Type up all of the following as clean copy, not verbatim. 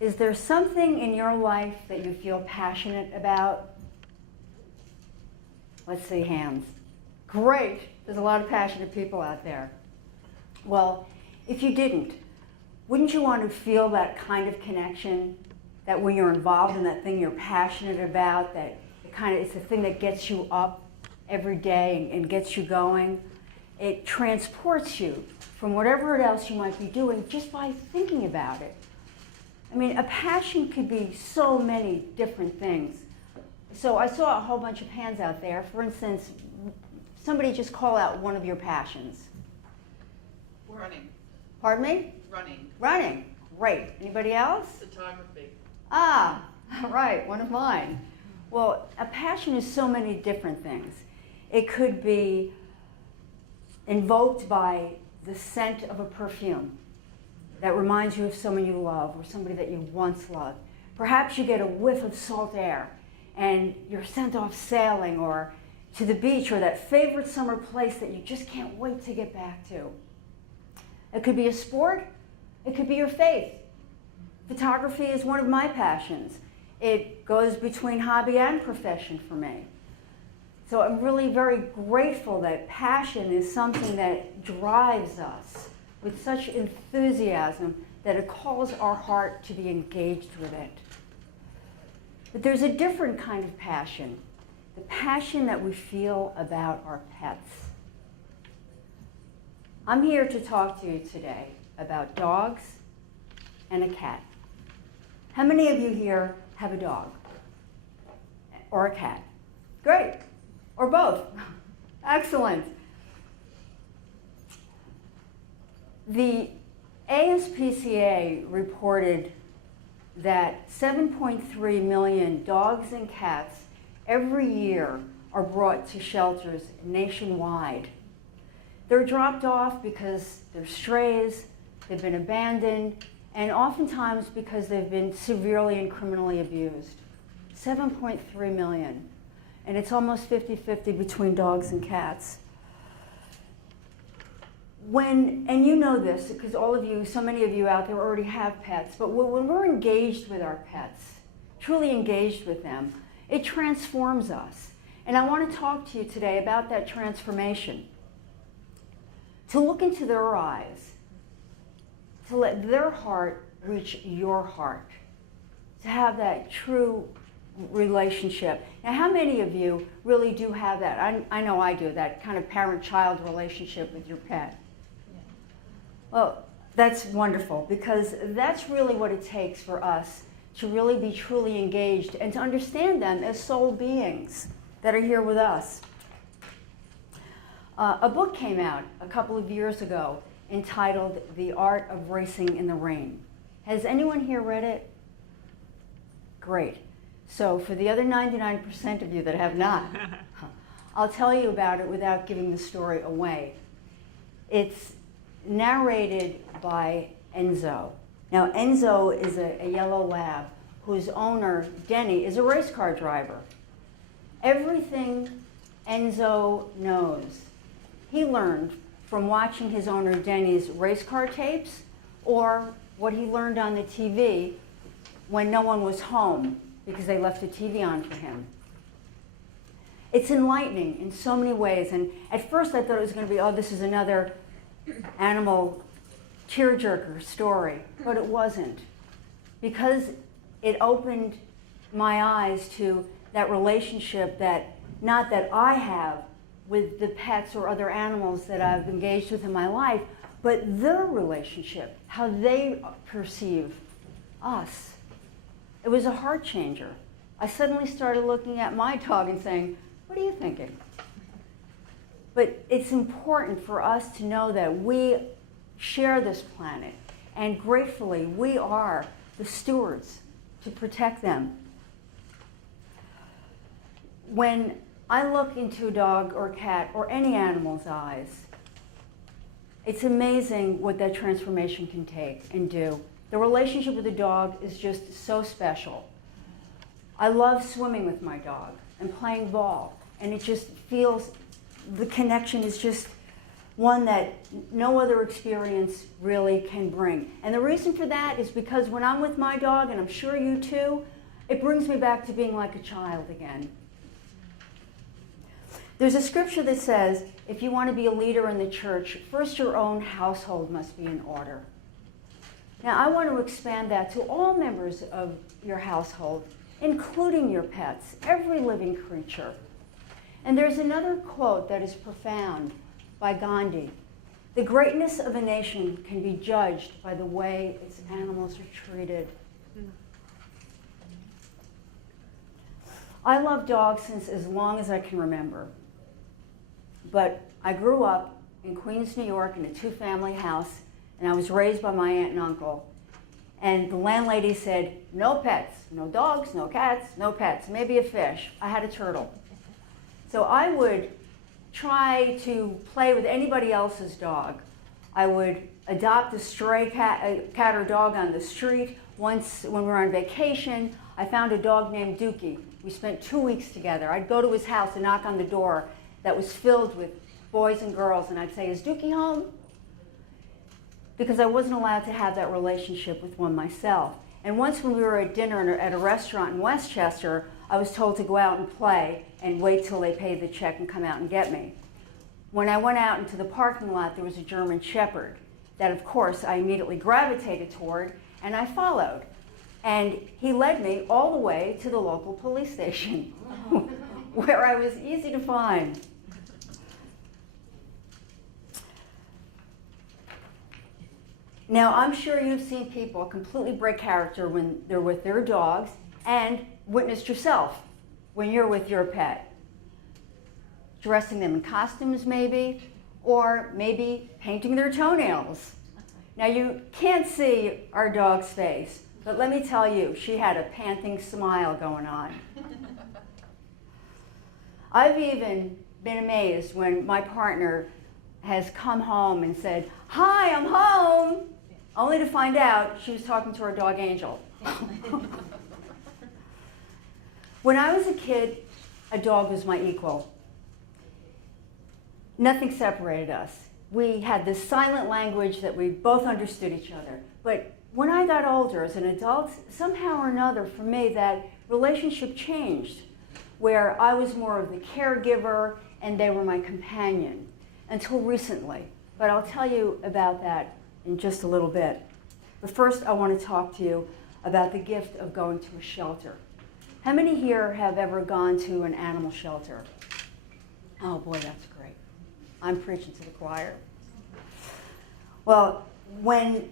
Is there something in your life that you feel passionate about? Let's see hands. Great, there's a lot of passionate people out there. Well, if you didn't, wouldn't you want to feel that kind of connection? That when you're involved in that thing you're passionate about, that it's the thing that gets you up every day and gets you going. It transports you from whatever else you might be doing just by thinking about it. I mean, a passion could be so many different things. So I saw a whole bunch of hands out there. For instance, somebody just call out one of your passions. Running. Pardon me? Running. Running. Great. Anybody else? Photography. Ah, right, one of mine. Well, a passion is so many different things. It could be invoked by the scent of a perfume that reminds you of someone you love or somebody that you once loved. Perhaps you get a whiff of salt air and you're sent off sailing or to the beach or that favorite summer place that you just can't wait to get back to. It could be a sport. It could be your faith. Photography is one of my passions. It goes between hobby and profession for me. So I'm really very grateful that passion is something that drives us with such enthusiasm that it calls our heart to be engaged with it. But there's a different kind of passion, the passion that we feel about our pets. I'm here to talk to you today about dogs and a cat. How many of you here have a dog or a cat? Great. Or both. Excellent. The ASPCA reported that 7.3 million dogs and cats every year are brought to shelters nationwide. They're dropped off because they're strays, they've been abandoned, and oftentimes because they've been severely and criminally abused. 7.3 million. And it's almost 50-50 between dogs and cats. And you know this, because all of you, so many of you out there already have pets, but when we're engaged with our pets, truly engaged with them, it transforms us. And I want to talk to you today about that transformation. To look into their eyes, to let their heart reach your heart, to have that true relationship. Now, how many of you really do have that? I know I do, that kind of parent-child relationship with your pet. Yeah. Well, that's wonderful, because that's really what it takes for us to really be truly engaged and to understand them as soul beings that are here with us. A book came out a couple of years ago entitled The Art of Racing in the Rain. Has anyone here read it? Great. So for the other 99% of you that have not, I'll tell you about it without giving the story away. It's narrated by Enzo. Now, Enzo is a yellow lab whose owner, Denny, is a race car driver. Everything Enzo knows, he learned from watching his owner Denny's race car tapes or what he learned on the TV when no one was home because they left the TV on for him. It's enlightening in so many ways, and at first I thought it was going to be, oh, this is another animal tearjerker story, but it wasn't. Because it opened my eyes to that relationship that, not that I have with the pets or other animals that I've engaged with in my life, but their relationship, how they perceive us. It was a heart changer. I suddenly started looking at my dog and saying, what are you thinking? But it's important for us to know that we share this planet, and gratefully we are the stewards to protect them. When I look into a dog or a cat or any animal's eyes, it's amazing what that transformation can take and do. The relationship with the dog is just so special. I love swimming with my dog and playing ball, and it just feels, the connection is just one that no other experience really can bring. And the reason for that is because when I'm with my dog, and I'm sure you too, it brings me back to being like a child again. There's a scripture that says, if you want to be a leader in the church, first your own household must be in order. Now, I want to expand that to all members of your household, including your pets, every living creature. And there's another quote that is profound by Gandhi. The greatness of a nation can be judged by the way its animals are treated. I love dogs since as long as I can remember. But I grew up in Queens, New York in a two-family house, and I was raised by my aunt and uncle. And the landlady said, no pets, no dogs, no cats, no pets, maybe a fish. I had a turtle. So I would try to play with anybody else's dog. I would adopt a stray cat or dog on the street. Once, when we were on vacation, I found a dog named Dookie. We spent 2 weeks together. I'd go to his house and knock on the door that was filled with boys and girls, and I'd say, is Dookie home? Because I wasn't allowed to have that relationship with one myself. And once when we were at dinner at a restaurant in Westchester, I was told to go out and play and wait till they paid the check and come out and get me. When I went out into the parking lot, there was a German Shepherd that, of course, I immediately gravitated toward, and I followed. And he led me all the way to the local police station, where I was easy to find. Now, I'm sure you've seen people completely break character when they're with their dogs, and witnessed yourself when you're with your pet. Dressing them in costumes, maybe, or maybe painting their toenails. Now, you can't see our dog's face, but let me tell you, she had a panting smile going on. I've even been amazed when my partner has come home and said, hi, I'm home, only to find out she was talking to her dog Angel. When I was a kid, a dog was my equal. Nothing separated us. We had this silent language that we both understood each other. But when I got older as an adult, somehow or another for me that relationship changed, where I was more of the caregiver and they were my companion, until recently. But I'll tell you about that in just a little bit. But first I want to talk to you about the gift of going to a shelter. How many here have ever gone to an animal shelter? Oh boy, that's great. I'm preaching to the choir. Well, when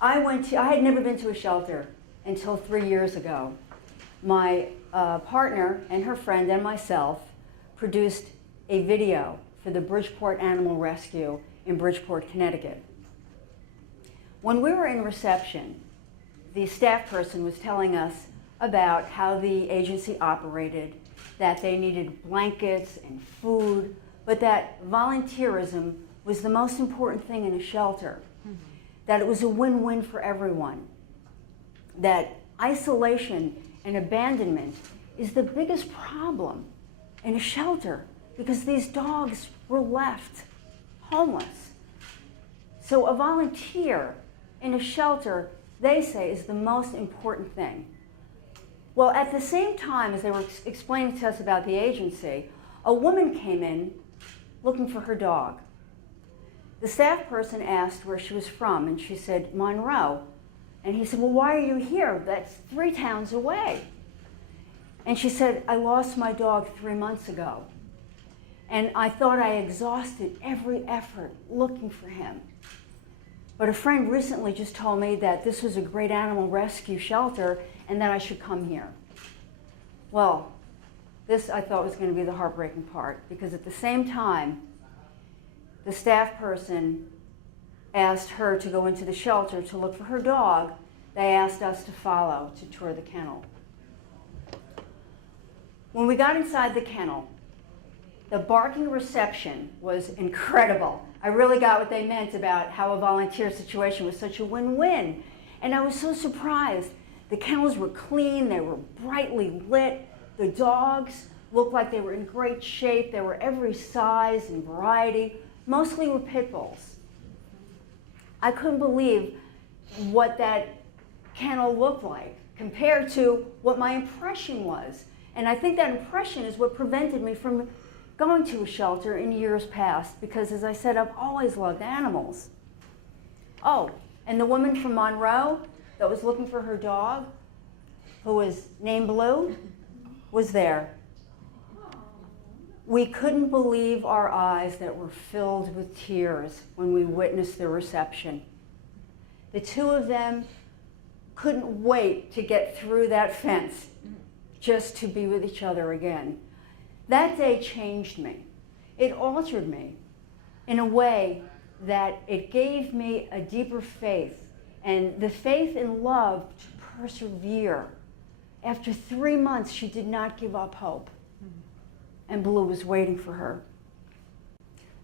I had never been to a shelter until 3 years ago. My partner and her friend and myself produced a video for the Bridgeport Animal Rescue in Bridgeport, Connecticut. When we were in reception, the staff person was telling us about how the agency operated, that they needed blankets and food, but that volunteerism was the most important thing in a shelter, that it was a win-win for everyone, that isolation and abandonment is the biggest problem in a shelter because these dogs were left homeless. So a volunteer in a shelter, they say, is the most important thing. Well, at the same time as they were explaining to us about the agency, a woman came in looking for her dog. The staff person asked where she was from, and she said, Monroe. And he said, well, why are you here? That's 3 towns away. And she said, I lost my dog 3 months ago. And I thought I exhausted every effort looking for him. But a friend recently just told me that this was a great animal rescue shelter and that I should come here. Well, this I thought was going to be the heartbreaking part, because at the same time, the staff person asked her to go into the shelter to look for her dog. They asked us to follow to tour the kennel. When we got inside the kennel, the barking reception was incredible. I really got what they meant about how a volunteer situation was such a win-win. And I was so surprised. The kennels were clean, they were brightly lit. The dogs looked like they were in great shape. They were every size and variety. mostly were pit bulls. I couldn't believe what that kennel looked like compared to what my impression was. And I think that impression is what prevented me from going to a shelter in years past, because as I said, I've always loved animals. Oh, and the woman from Monroe that was looking for her dog, who was named Blue, was there. We couldn't believe our eyes that were filled with tears when we witnessed the reception. The two of them couldn't wait to get through that fence just to be with each other again. That day changed me. It altered me in a way that it gave me a deeper faith, and the faith and love to persevere. After 3 months, she did not give up hope, and Blue was waiting for her.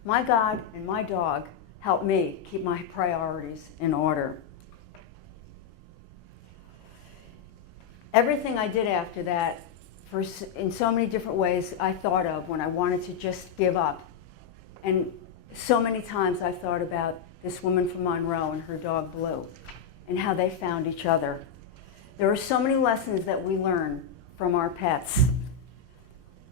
My God and my dog helped me keep my priorities in order. Everything I did after that, in so many different ways, I thought of when I wanted to just give up. And so many times I thought about this woman from Monroe and her dog Blue and how they found each other. There are so many lessons that we learn from our pets.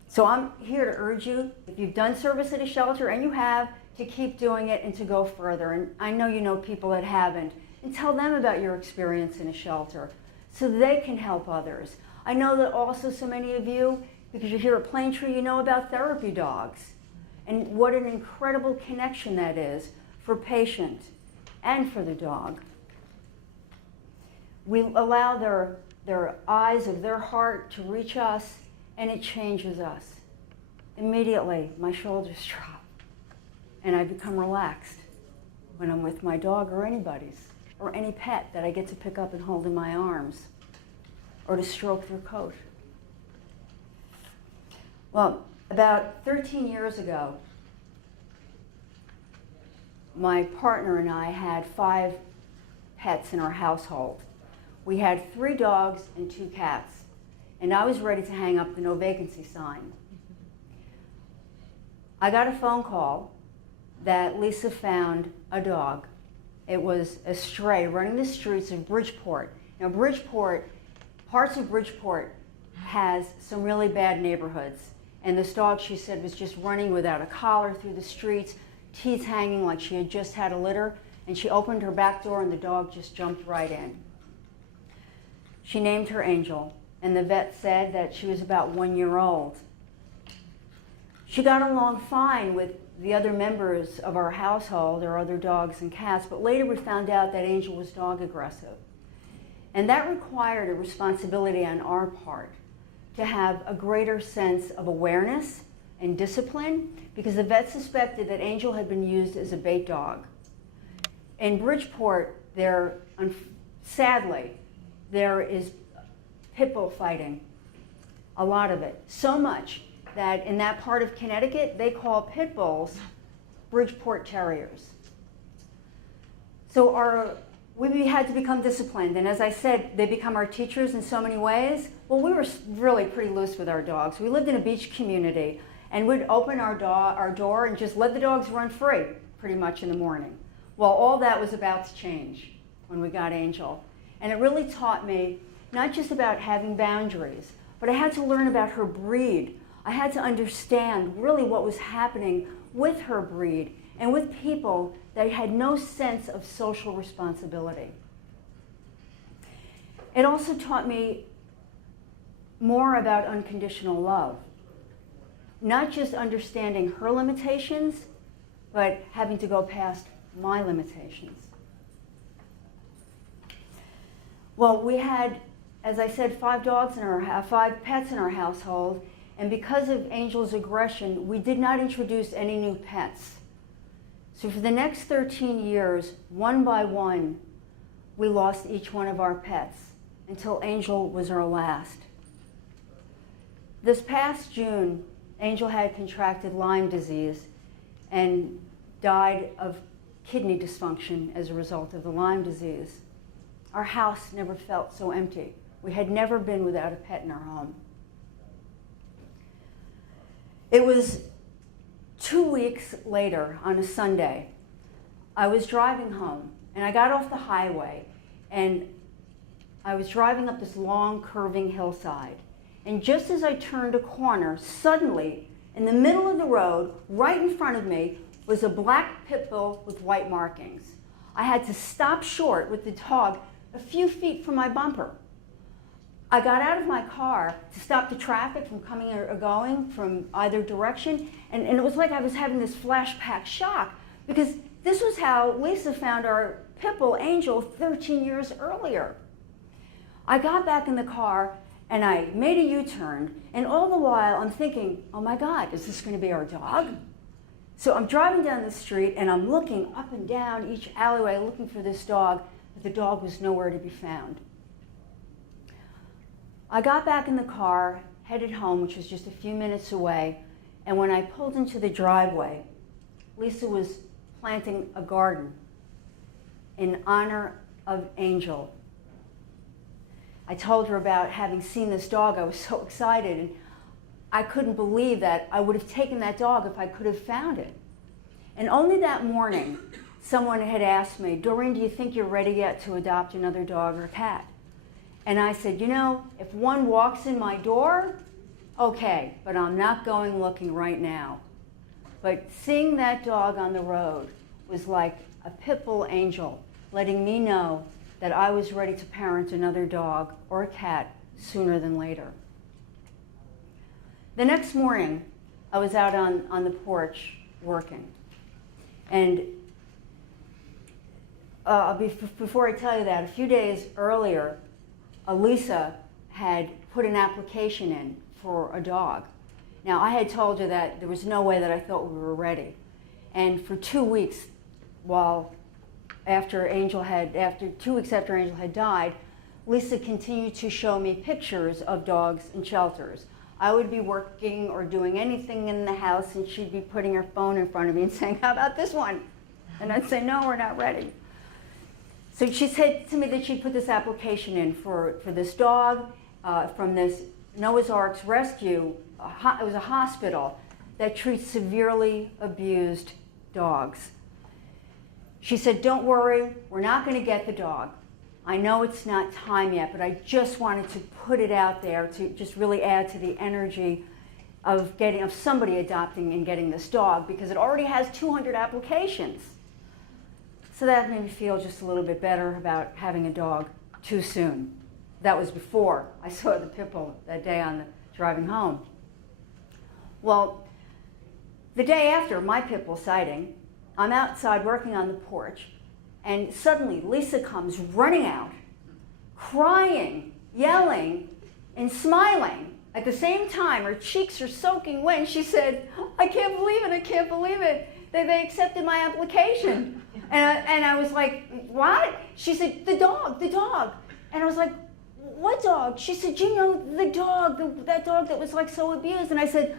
So I'm here to urge you, if you've done service at a shelter, and you have, to keep doing it and to go further. And I know you know people that haven't, and tell them about your experience in a shelter so they can help others. I know that also so many of you, because you're here at Plaintree, you know about therapy dogs and what an incredible connection that is for patient and for the dog. We allow their eyes of their heart to reach us, and it changes us. Immediately, my shoulders drop, and I become relaxed when I'm with my dog or anybody's, or any pet that I get to pick up and hold in my arms, or to stroke their coat. Well, about 13 years ago, my partner and I had 5 pets in our household. We had 3 dogs and 2 cats, and I was ready to hang up the no vacancy sign. I got a phone call that Lisa found a dog. It was a stray running the streets of Bridgeport. Now Bridgeport, parts of Bridgeport has some really bad neighborhoods, and this dog, she said, was just running without a collar through the streets, teeth hanging like she had just had a litter, and she opened her back door and the dog just jumped right in. She named her Angel, and the vet said that she was about 1 year old. She got along fine with the other members of our household, our other dogs and cats, but later we found out that Angel was dog aggressive. And that required a responsibility on our part to have a greater sense of awareness and discipline, because the vet suspected that Angel had been used as a bait dog. In Bridgeport, sadly, there is pit bull fighting, a lot of it. So much that in that part of Connecticut, they call pit bulls Bridgeport Terriers. So we had to become disciplined, and as I said, they become our teachers in so many ways. Well, we were really pretty loose with our dogs. We lived in a beach community, and we'd open our door and just let the dogs run free pretty much in the morning. Well, all that was about to change when we got Angel. And it really taught me not just about having boundaries, but I had to learn about her breed. I had to understand really what was happening with her breed and with people that had no sense of social responsibility. It also taught me more about unconditional love. Not just understanding her limitations, but having to go past my limitations. Well, we had, as I said, 5 pets in our household, and because of Angel's aggression, we did not introduce any new pets. So for the next 13 years, one by one, we lost each one of our pets until Angel was our last. This past June, Angel had contracted Lyme disease and died of kidney dysfunction as a result of the Lyme disease. Our house never felt so empty. We had never been without a pet in our home. It was 2 weeks later, on a Sunday, I was driving home, and I got off the highway, and I was driving up this long, curving hillside. And just as I turned a corner, suddenly, in the middle of the road, right in front of me, was a black pit bull with white markings. I had to stop short with the dog a few feet from my bumper. I got out of my car to stop the traffic from coming or going from either direction, and it was like I was having this flashback shock, because this was how Lisa found our pit bull, Angel, 13 years earlier. I got back in the car, and I made a U-turn, and all the while I'm thinking, oh my God, is this going to be our dog? So I'm driving down the street, and I'm looking up and down each alleyway looking for this dog, but the dog was nowhere to be found. I got back in the car, headed home, which was just a few minutes away, and when I pulled into the driveway, Lisa was planting a garden in honor of Angel. I told her about having seen this dog. I was so excited, and I couldn't believe that I would have taken that dog if I could have found it. And only that morning, someone had asked me, Doreen, do you think you're ready yet to adopt another dog or cat? And I said, you know, if one walks in my door, okay, but I'm not going looking right now. But seeing that dog on the road was like a pit bull angel, letting me know that I was ready to parent another dog or a cat sooner than later. The next morning, I was out on the porch working. And before I tell you that, a few days earlier, Lisa had put an application in for a dog. Now, I had told her that there was no way that I thought we were ready. And for 2 weeks, after 2 weeks after Angel had died, Lisa continued to show me pictures of dogs in shelters. I would be working or doing anything in the house, and she'd be putting her phone in front of me and saying, how about this one? And I'd say, no, we're not ready. So she said to me that she'd put this application in for this dog from this Noah's Ark's rescue. It was a hospital that treats severely abused dogs. She said, don't worry, we're not going to get the dog. I know it's not time yet, but I just wanted to put it out there to just really add to the energy of somebody adopting and getting this dog, because it already has 200 applications. So that made me feel just a little bit better about having a dog too soon. That was before I saw the pit bull that day on the driving home. Well, the day after my pit bull sighting, I'm outside working on the porch, and suddenly Lisa comes running out, crying, yelling, and smiling. At the same time, her cheeks are soaking wet. She said, I can't believe it, I can't believe it. They accepted my application. And I was like, what? She said, the dog. And I was like, what dog? She said, you know, the dog, that dog that was like so abused. And I said,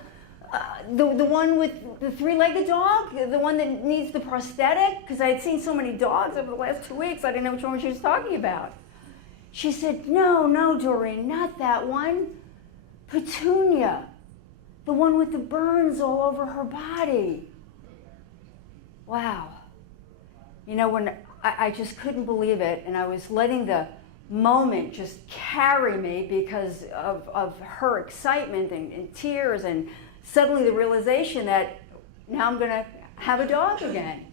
the one with the three-legged dog, the one that needs the prosthetic? Because I had seen so many dogs over the last 2 weeks, I didn't know which one she was talking about. She said, no, Doreen, not that one. Petunia, the one with the burns all over her body. Wow. You know, when I just couldn't believe it, and I was letting the moment just carry me because of her excitement and tears, and suddenly the realization that now I'm going to have a dog again.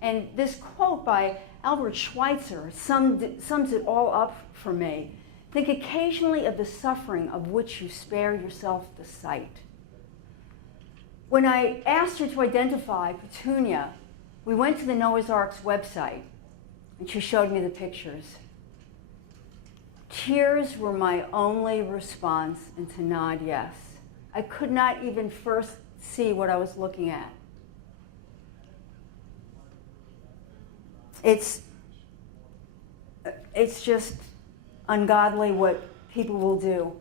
And this quote by Albert Schweitzer sums it all up for me. Think occasionally of the suffering of which you spare yourself the sight. When I asked her to identify Petunia, we went to the Noah's Ark's website, and she showed me the pictures. Tears were my only response, and to nod yes. I could not even first see what I was looking at. It's just ungodly what people will do.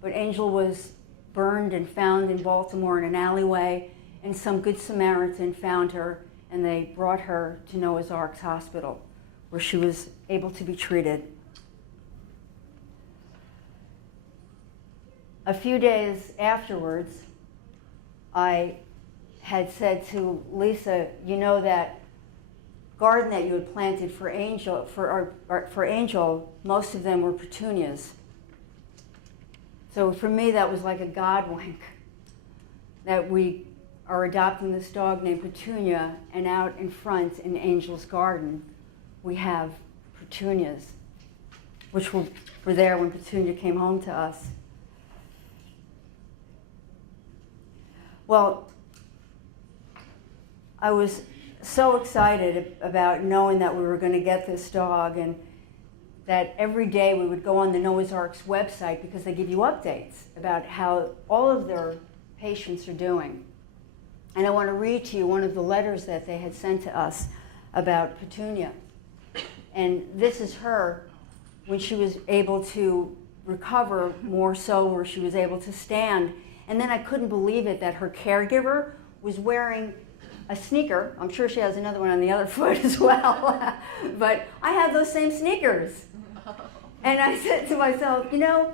But Angel was burned and found in Baltimore in an alleyway, and some good Samaritan found her, and they brought her to Noah's Ark's hospital, where she was able to be treated. A few days afterwards, I had said to Lisa, you know that garden that you had planted for Angel, for Angel, most of them were petunias. So for me, that was like a God wink, that we are adopting this dog named Petunia, and out in front in Angel's garden, we have petunias, which were there when Petunia came home to us. Well, I was so excited about knowing that we were going to get this dog, and that every day we would go on the Noah's Ark's website because they give you updates about how all of their patients are doing. And I want to read to you one of the letters that they had sent to us about Petunia. And this is her when she was able to recover more so, where she was able to stand. And then I couldn't believe it that her caregiver was wearing a sneaker. I'm sure she has another one on the other foot as well. But I have those same sneakers. And I said to myself, you know,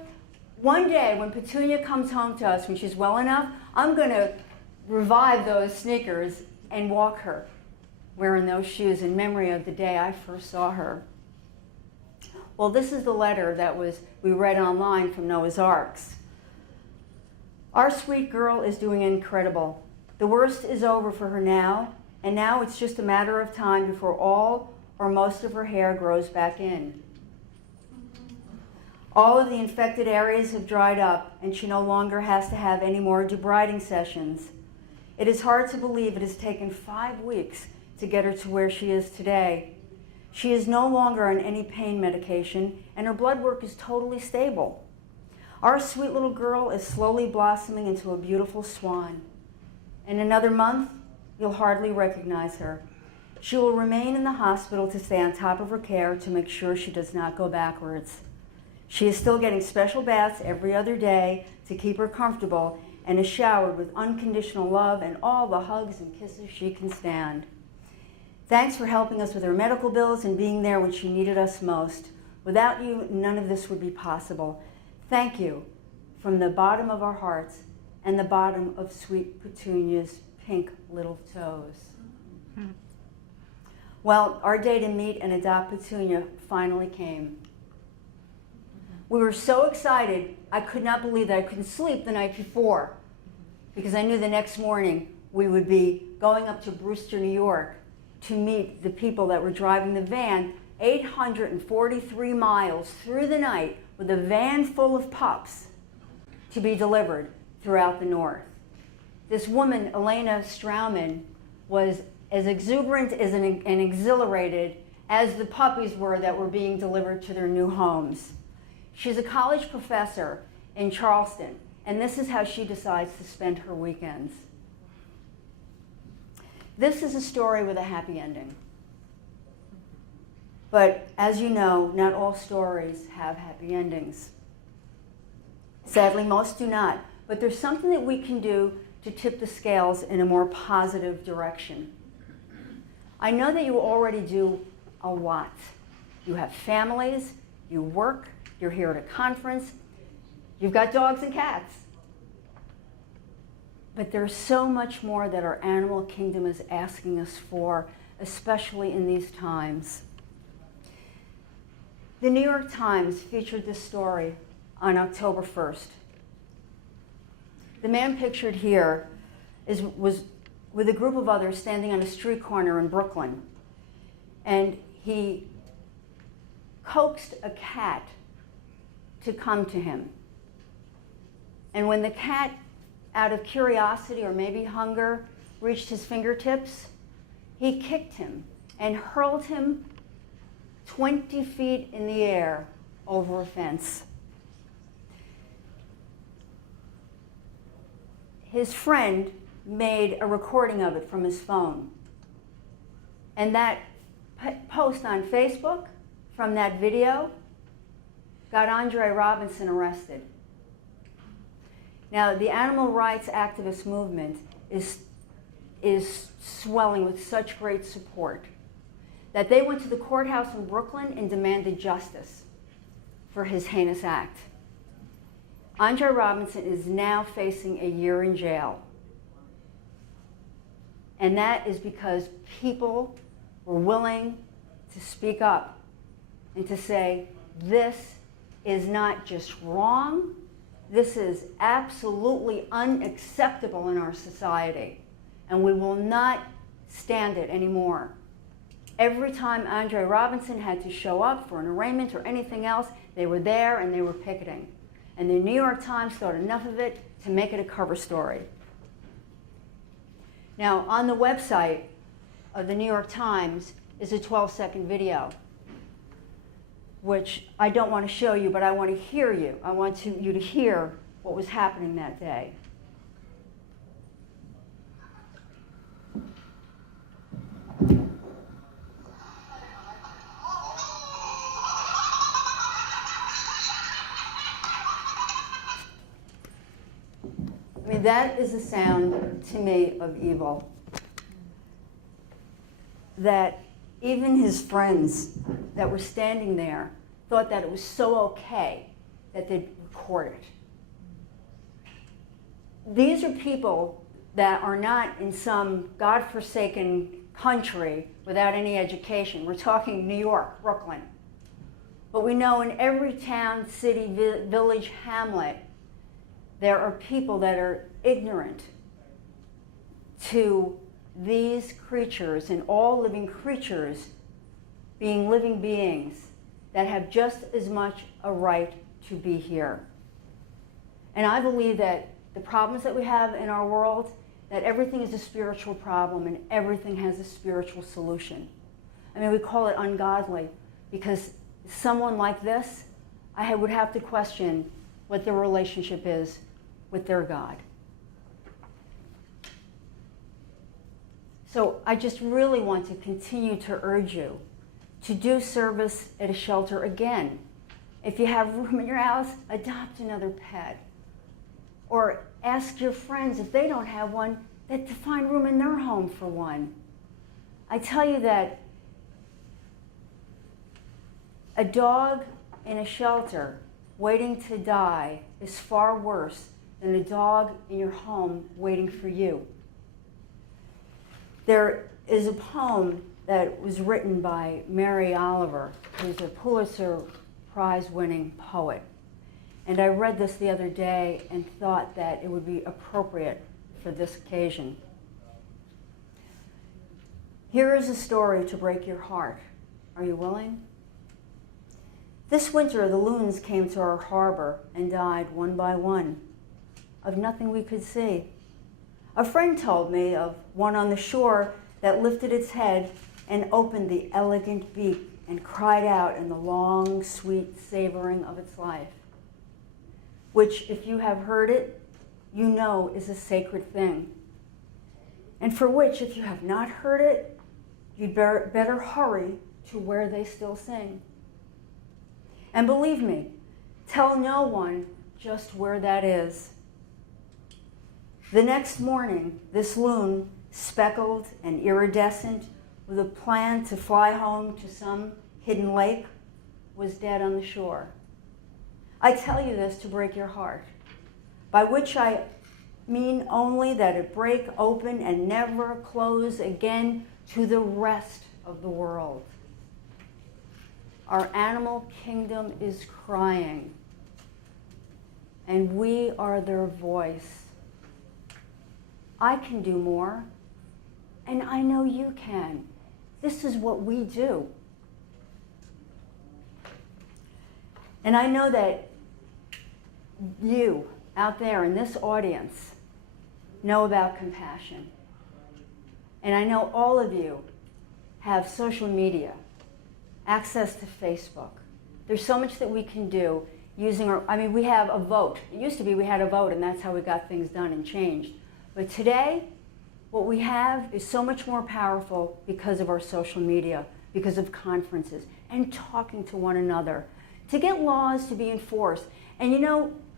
one day when Petunia comes home to us, when she's well enough, I'm going to revive those sneakers and walk her wearing those shoes in memory of the day I first saw her. Well, this is the letter that we read online from Noah's Arks. Our sweet girl is doing incredible. The worst is over for her now, and now it's just a matter of time before all or most of her hair grows back in. All of the infected areas have dried up, and she no longer has to have any more debriding sessions. It is hard to believe it has taken 5 weeks to get her to where she is today. She is no longer on any pain medication, and her blood work is totally stable. Our sweet little girl is slowly blossoming into a beautiful swan. In another month, you'll hardly recognize her. She will remain in the hospital to stay on top of her care to make sure she does not go backwards. She is still getting special baths every other day to keep her comfortable, and is showered with unconditional love and all the hugs and kisses she can stand. Thanks for helping us with her medical bills and being there when she needed us most. Without you, none of this would be possible. Thank you from the bottom of our hearts and the bottom of sweet Petunia's pink little toes. Well, our day to meet and adopt Petunia finally came. We were so excited, I could not believe that I couldn't sleep the night before, because I knew the next morning we would be going up to Brewster, New York to meet the people that were driving the van 843 miles through the night with a van full of pups to be delivered throughout the North. This woman, Elena Strauman, was as exuberant and exhilarated as the puppies were that were being delivered to their new homes. She's a college professor in Charleston, and this is how she decides to spend her weekends. This is a story with a happy ending. But as you know, not all stories have happy endings. Sadly, most do not. But there's something that we can do to tip the scales in a more positive direction. I know that you already do a lot. You have families, you work, you're here at a conference, you've got dogs and cats. But there's so much more that our animal kingdom is asking us for, especially in these times. The New York Times featured this story on October 1st. The man pictured here was with a group of others standing on a street corner in Brooklyn, and he coaxed a cat to come to him. And when the cat, out of curiosity or maybe hunger, reached his fingertips, he kicked him and hurled him 20 feet in the air over a fence. His friend made a recording of it from his phone. And that post on Facebook from that video got Andre Robinson arrested. Now, the animal rights activist movement is swelling with such great support that they went to the courthouse in Brooklyn and demanded justice for his heinous act. Andre Robinson is now facing a year in jail. And that is because people were willing to speak up and to say, this is not just wrong, this is absolutely unacceptable in our society, and we will not stand it anymore. Every time Andre Robinson had to show up for an arraignment or anything else, they were there and they were picketing. And the New York Times thought enough of it to make it a cover story. Now, on the website of the New York Times is a 12-second video, which I don't want to show you, but I want to hear you. I want you to hear what was happening that day. I mean, that is a sound to me of evil. That even his friends that were standing there thought that it was so okay that they'd record it. These are people that are not in some godforsaken country without any education. We're talking New York, Brooklyn. But we know in every town, city, village, hamlet, there are people that are ignorant to these creatures and all living creatures being living beings that have just as much a right to be here. And I believe that the problems that we have in our world, that everything is a spiritual problem and everything has a spiritual solution. I mean, we call it ungodly because someone like this, I would have to question what their relationship is with their God. So I just really want to continue to urge you to do service at a shelter again. If you have room in your house, adopt another pet. Or ask your friends, if they don't have one, that to find room in their home for one. I tell you that a dog in a shelter waiting to die is far worse than a dog in your home waiting for you. There is a poem that was written by Mary Oliver, who's a Pulitzer Prize-winning poet. And I read this the other day and thought that it would be appropriate for this occasion. Here is a story to break your heart. Are you willing? This winter, the loons came to our harbor and died one by one, of nothing we could see. A friend told me of one on the shore that lifted its head and opened the elegant beak and cried out in the long, sweet savoring of its life, which, if you have heard it, you know is a sacred thing, and for which, if you have not heard it, you'd better hurry to where they still sing. And believe me, tell no one just where that is. The next morning, this loon, speckled and iridescent, with a plan to fly home to some hidden lake, was dead on the shore. I tell you this to break your heart, by which I mean only that it break open and never close again to the rest of the world. Our animal kingdom is crying, and we are their voice. I can do more, and I know you can. This is what we do. And I know that you out there in this audience know about compassion. And I know all of you have social media, access to Facebook. There's so much that we can do using we have a vote. It used to be we had a vote and that's how we got things done and changed. But today, what we have is so much more powerful because of our social media, because of conferences, and talking to one another, to get laws to be enforced. And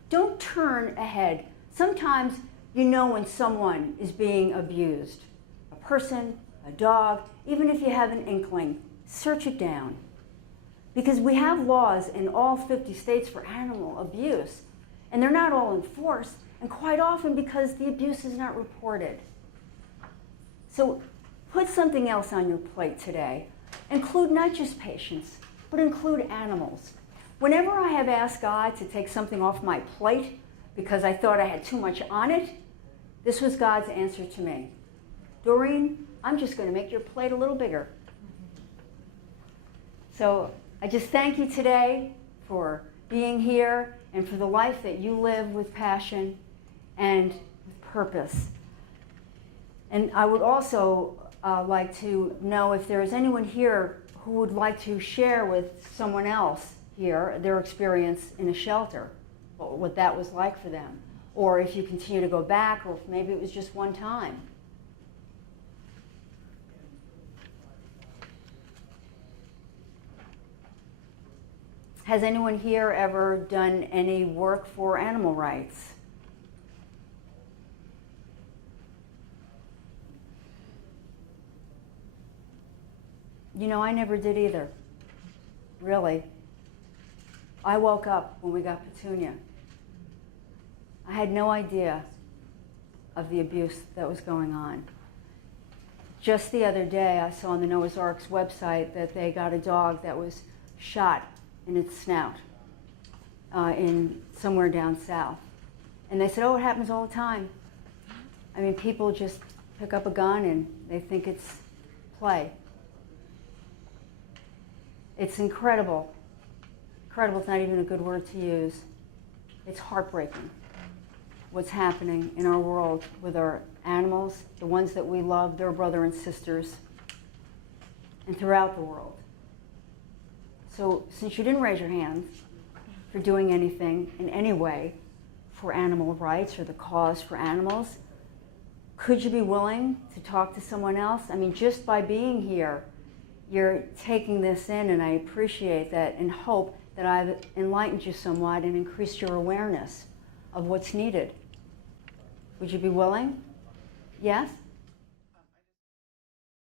don't turn ahead. Sometimes you know when someone is being abused. A person, a dog, even if you have an inkling, search it down. Because we have laws in all 50 states for animal abuse, and they're not all enforced, and quite often because the abuse is not reported. So put something else on your plate today. Include not just patients, but include animals. Whenever I have asked God to take something off my plate because I thought I had too much on it, this was God's answer to me. Doreen, I'm just going to make your plate a little bigger. So I just thank you today for being here and for the life that you live with passion and with purpose. And I would also like to know if there is anyone here who would like to share with someone else here their experience in a shelter, what that was like for them, or if you continue to go back, or if maybe it was just one time. Has anyone here ever done any work for animal rights? You know, I never did either, really. I woke up when we got Petunia. I had no idea of the abuse that was going on. Just the other day, I saw on the Noah's Ark's website that they got a dog that was shot in its snout in somewhere down south. And they said, oh, it happens all the time. I mean, people just pick up a gun and they think it's play. It's incredible. Incredible is not even a good word to use. It's heartbreaking what's happening in our world with our animals, the ones that we love, their brother and sisters, and throughout the world. So since you didn't raise your hand for doing anything in any way for animal rights or the cause for animals, could you be willing to talk to someone else? I mean, just by being here, you're taking this in, and I appreciate that and hope that I've enlightened you somewhat and increased your awareness of what's needed. Would you be willing? Yes?